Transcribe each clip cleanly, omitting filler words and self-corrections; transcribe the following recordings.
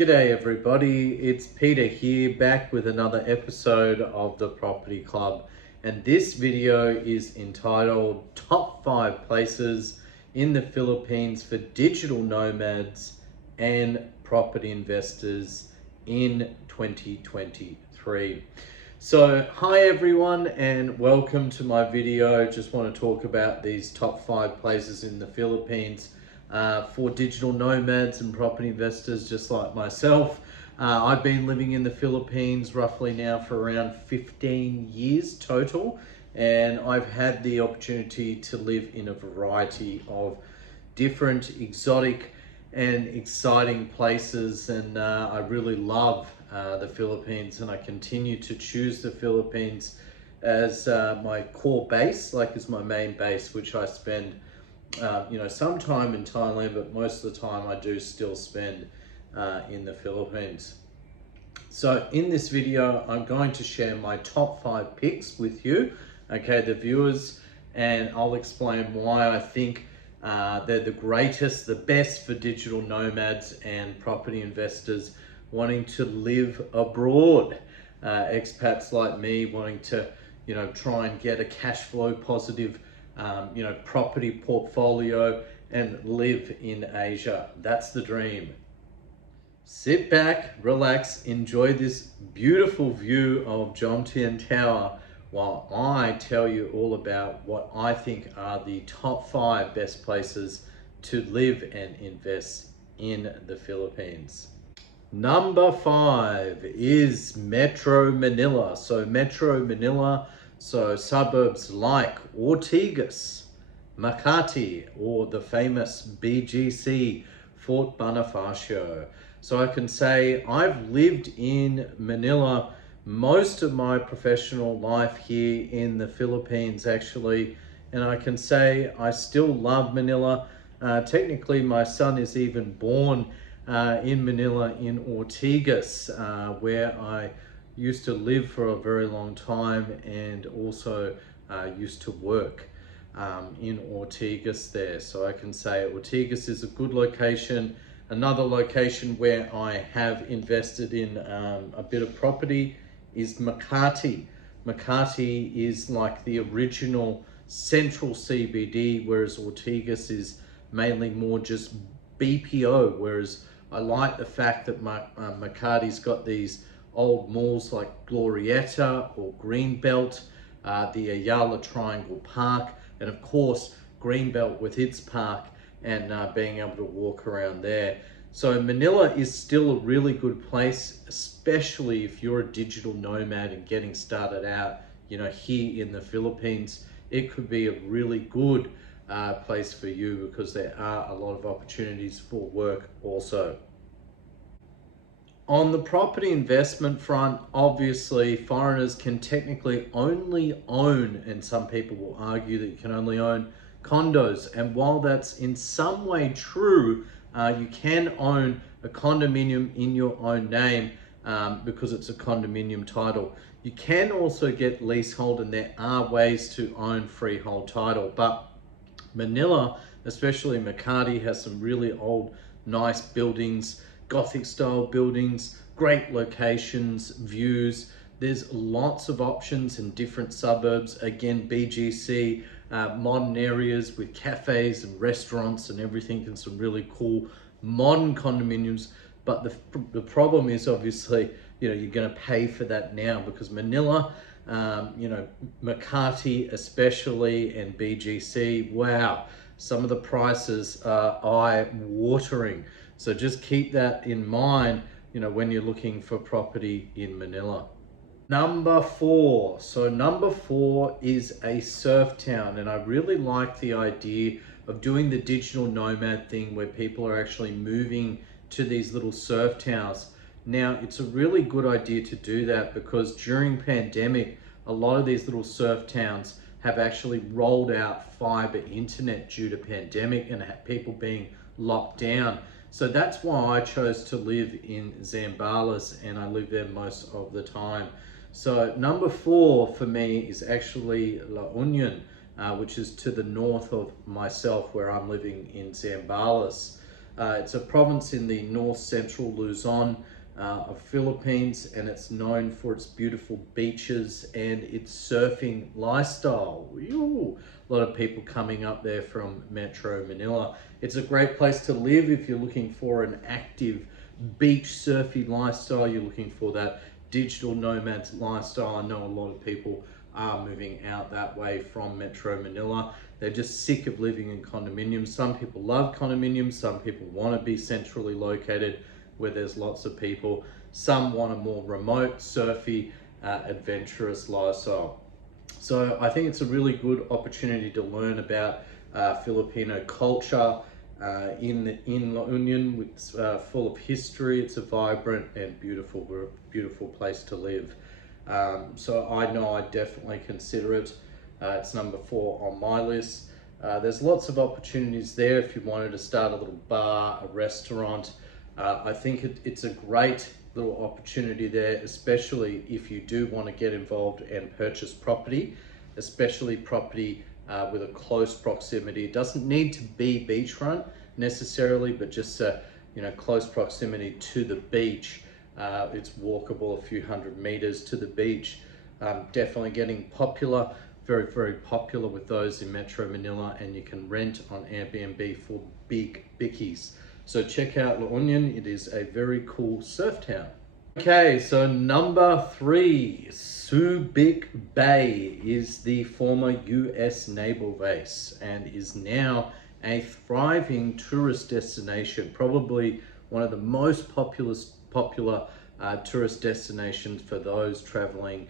G'day everybody, it's Peter here, back with another episode of the Property Club, and this video is entitled Top 5 Places in the Philippines for Digital Nomads and Property Investors in 2023. So hi everyone and welcome to my video. Just want to talk about these top 5 places in the Philippines for digital nomads and property investors just like myself. I've been living in the Philippines roughly now for around 15 years total, and I've had the opportunity to live in a variety of different exotic and exciting places, and I really love the Philippines, and I continue to choose the Philippines as my core base, like as my main base, which I spend some time in Thailand, but most of the time I do still spend in the Philippines. So in this video, I'm going to share my top 5 picks with you, okay, the viewers, and I'll explain why I think they're the greatest, the best for digital nomads and property investors wanting to live abroad. Expats like me wanting to, try and get a cash flow positive property portfolio and live in Asia. That's the dream. Sit back, relax, enjoy this beautiful view of Jomtien Tower while I tell you all about what I think are the top 5 best places to live and invest in the Philippines. Number 5 is Metro Manila. So Metro Manila, so suburbs like Ortigas, Makati, or the famous BGC, Fort Bonifacio. So I can say I've lived in Manila most of my professional life here in the Philippines actually, and I can say I still love Manila. Technically my son is even born in Manila in Ortigas, where I used to live for a very long time, and also used to work in Ortigas there. So I can say Ortigas is a good location. Another location where I have invested in a bit of property is Makati. Makati is like the original central CBD, whereas Ortigas is mainly more just BPO, whereas I like the fact that Makati's got these old malls like Glorietta or Greenbelt, the Ayala Triangle Park, and of course Greenbelt with its park and being able to walk around there. So Manila is still a really good place, especially if you're a digital nomad and getting started out, here in the Philippines. It could be a really good place for you because there are a lot of opportunities for work also. On the property investment front, obviously foreigners can technically only own, and some people will argue that you can only own condos, and while that's in some way true, you can own a condominium in your own name because it's a condominium title. You can also get leasehold, and there are ways to own freehold title, but Manila, especially Makati, has some really old, nice buildings, Gothic style buildings, great locations, views. There's lots of options in different suburbs. Again, BGC, modern areas with cafes and restaurants and everything, and some really cool modern condominiums. But the problem is obviously, you're going to pay for that now because Manila, Makati especially, and BGC, wow, some of the prices are eye-watering. So just keep that in mind, when you're looking for property in Manila. Number 4. So number 4 is a surf town, and I really like the idea of doing the digital nomad thing where people are actually moving to these little surf towns. Now, it's a really good idea to do that because during pandemic, a lot of these little surf towns have actually rolled out fiber internet due to pandemic and people being locked down. So that's why I chose to live in Zambales, and I live there most of the time. So number 4 for me is actually La Union, which is to the north of myself, where I'm living in Zambales. It's a province in the north central Luzon of Philippines, and it's known for its beautiful beaches and its surfing lifestyle. Ooh, a lot of people coming up there from Metro Manila. It's a great place to live if you're looking for an active beach surfing lifestyle. You're looking for that digital nomads lifestyle. I know a lot of people are moving out that way from Metro Manila. They're just sick of living in condominiums. Some people love condominiums. Some people want to be centrally located where there's lots of people. Some want a more remote, surfy, adventurous lifestyle. So I think it's a really good opportunity to learn about Filipino culture in La Union. It's full of history. It's a vibrant and beautiful place to live. So I know I definitely consider it. It's number 4 on my list. There's lots of opportunities there if you wanted to start a little bar, a restaurant. I think it's a great little opportunity there, especially if you do want to get involved and purchase property, especially property with a close proximity. It doesn't need to be beachfront necessarily, but just close proximity to the beach. It's walkable a few hundred meters to the beach. Definitely getting popular, very popular with those in Metro Manila, and you can rent on Airbnb for big bickies. So check out La Union. It is a very cool surf town. Okay, so number 3, Subic Bay is the former US naval base and is now a thriving tourist destination, probably one of the most popular tourist destinations for those traveling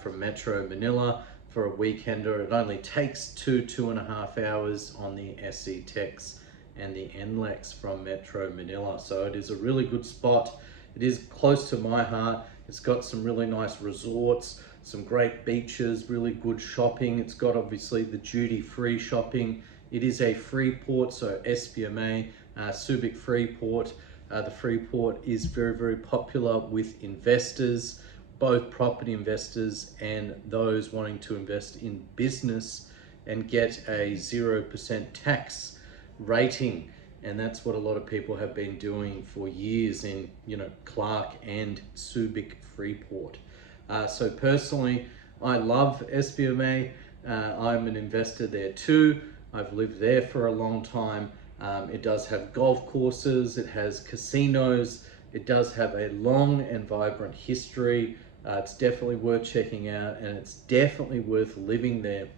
from Metro Manila for a weekender. It only takes 2.5 hours on the SC Tex and the NLEX from Metro Manila. So it is a really good spot. It is close to my heart. It's got some really nice resorts, some great beaches, really good shopping. It's got obviously the duty-free shopping. It is a free port, so SBMA, Subic Freeport. The Freeport is very popular with investors, both property investors and those wanting to invest in business and get a 0% tax rating. And that's what a lot of people have been doing for years in Clark and Subic Freeport. So personally, I love SBMA. I'm an investor there too. I've lived there for a long time. It does have golf courses, it has casinos, it does have a long and vibrant history. It's definitely worth checking out, and it's definitely worth living there.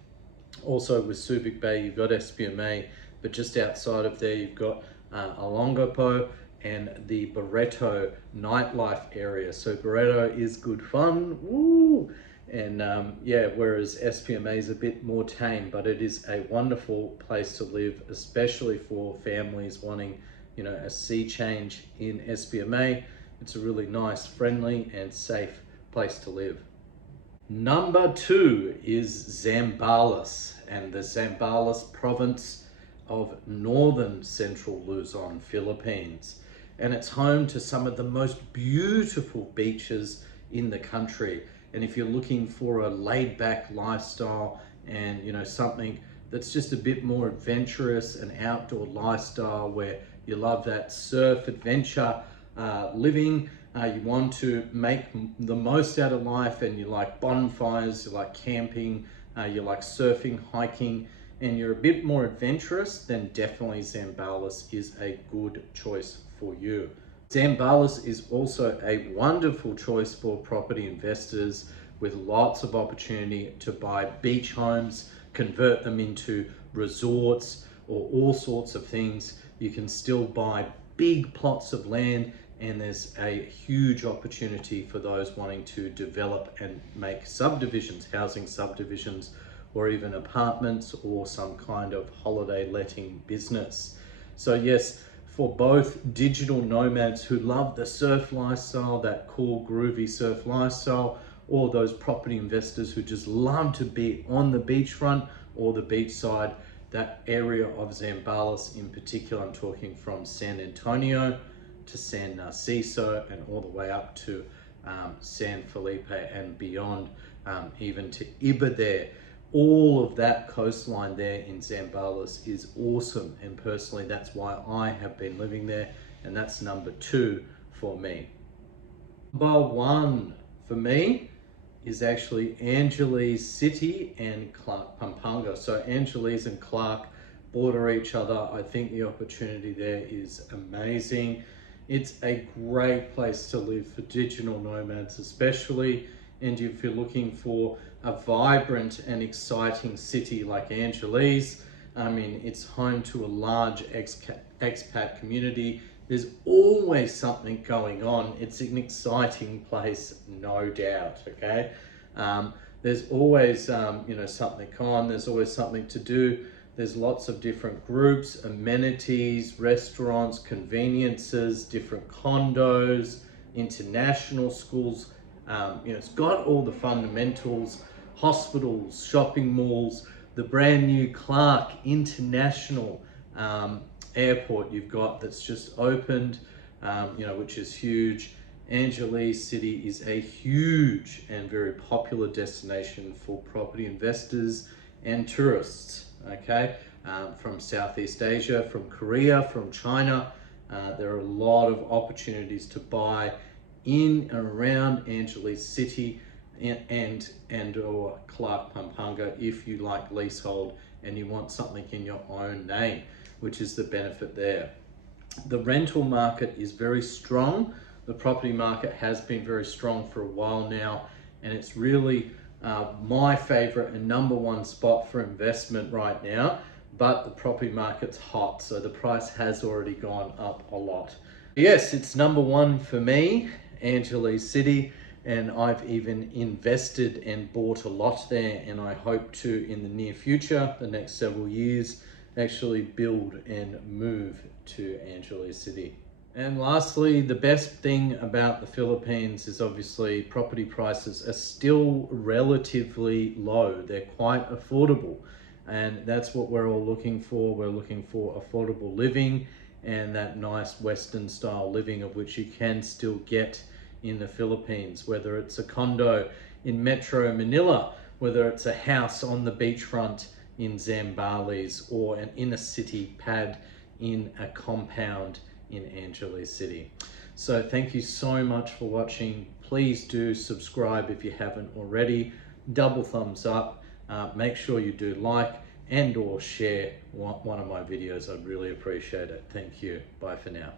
Also with Subic Bay, you've got SBMA, but just outside of there, you've got Olongapo and the Barreto nightlife area. So Barreto is good fun, woo! And yeah, whereas SPMA is a bit more tame, but it is a wonderful place to live, especially for families wanting, a sea change in SPMA. It's a really nice, friendly, and safe place to live. Number 2 is Zambales, and the Zambales Province of northern central Luzon, Philippines. And it's home to some of the most beautiful beaches in the country. And if you're looking for a laid-back lifestyle and something that's just a bit more adventurous, an outdoor lifestyle where you love that surf adventure living, you want to make the most out of life, and you like bonfires, you like camping, you like surfing, hiking, and you're a bit more adventurous, then definitely Zambales is a good choice for you. Zambales is also a wonderful choice for property investors with lots of opportunity to buy beach homes, convert them into resorts or all sorts of things. You can still buy big plots of land, and there's a huge opportunity for those wanting to develop and make subdivisions, housing subdivisions, or even apartments or some kind of holiday letting business. So yes, for both digital nomads who love the surf lifestyle, that cool groovy surf lifestyle, or those property investors who just love to be on the beachfront or the beachside, that area of Zambales in particular, I'm talking from San Antonio to San Narciso and all the way up to San Felipe and beyond, even to Iba there. all of that coastline there in Zambales is awesome, and personally that's why I have been living there, and that's number 2 for me. Number 1 for me is actually Angeles City and Clark Pampanga. So Angeles and Clark border each other. I think the opportunity there is amazing. It's a great place to live for digital nomads especially, and if you're looking for a vibrant and exciting city like Angeles, I mean, it's home to a large expat community. There's always something going on. It's an exciting place, no doubt, okay? There's always, something on. There's always something to do. There's lots of different groups, amenities, restaurants, conveniences, different condos, international schools. It's got all the fundamentals, hospitals, shopping malls, the brand new Clark International airport you've got that's just opened, which is huge. Angeles City is a huge and very popular destination for property investors and tourists, okay? From Southeast Asia, from Korea, from China. There are a lot of opportunities to buy in and around Angeles City and or Clark Pampanga if you like leasehold and you want something in your own name, which is the benefit there. The rental market is very strong. The property market has been very strong for a while now, and it's really my favorite and number 1 spot for investment right now. But the property market's hot, so the price has already gone up a lot. Yes, it's number 1 for me, Angeles City, and I've even invested and bought a lot there, and I hope to, in the near future, the next several years, actually build and move to Angeles City. And lastly, the best thing about the Philippines is obviously property prices are still relatively low. They're quite affordable, and that's what we're all looking for. We're looking for affordable living and that nice Western style living of which you can still get in the Philippines, whether it's a condo in Metro Manila, whether it's a house on the beachfront in Zambales, or an inner city pad in a compound in Angeles City. So thank you so much for watching. Please do subscribe if you haven't already. Double thumbs up. Make sure you do like and or share one of my videos. I'd really appreciate it. Thank you. Bye for now.